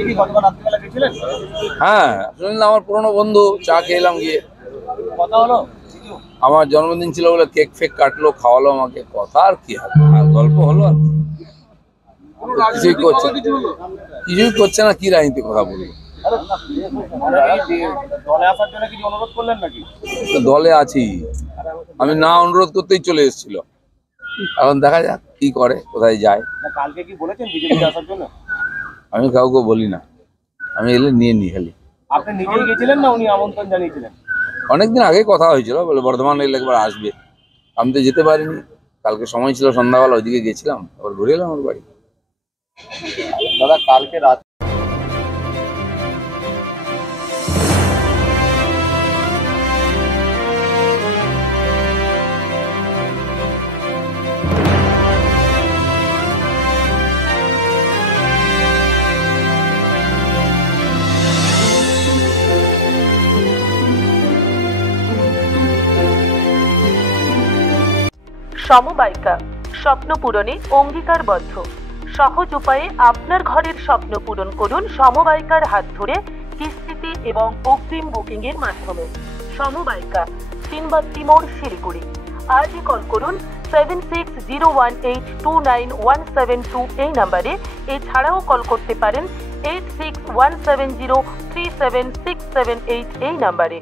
আপনি কি গতকাল রাত্রিবেলা গেছিলেন? হ্যাঁ, শুনলাম আমার পুরনো বন্ধু, চা খেলাম গিয়ে। কথা হলো? আমার জন্মদিন ছিল বলে কেক ফেক কাটলো, খাওয়ালো আমাকে। কথা আর কি হবে, আর গল্প হলো আর কি। কিছুই করছে না, কি রাজনীতি কথা বলবো। দলে আসার জন্য কিছু অনুরোধ করলেন নাকি? দলে আছি আমি, না অনুরোধ করতেই চলে এসেছিল। এখন দেখা যাক কি করে, কোথায় যায়। কালকে কি বলেছেন বিজেপিতে আসার জন্য? আমি কাউকে বলি না, আমি এলে নিয়ে নি খালি। আপনি নিজেই গেছিলেন না উনি আমন্ত্রণ জানিয়েছিলেন? অনেকদিন আগে কথা হয়েছিল, বলে বর্ধমান এলে একবার আসবে। আমি তো যেতে পারিনি, কালকে সময় ছিল সন্ধ্যাবেলা, ওইদিকে গেছিলাম, আবার ঘুরে এলাম আমার বাড়ি। দাদা কালকে রাত সমবায়িকা স্বপ্ন পূরণে অঙ্গীকারবদ্ধ। সহজ উপায়ে আপনার ঘরের স্বপ্ন পূরণ করুন সমবায়িকার হাত ধরে, কিস্তিতে এবং অগ্রিম বুকিং এর মাধ্যমে। সমবায়িকা, তিনবাত্তি মোড়, শিলিগুড়ি। আজই কল করুন 7601829172 এই নাম্বারে। এছাড়াও কল করতে পারেন 8617037678 এই নাম্বারে।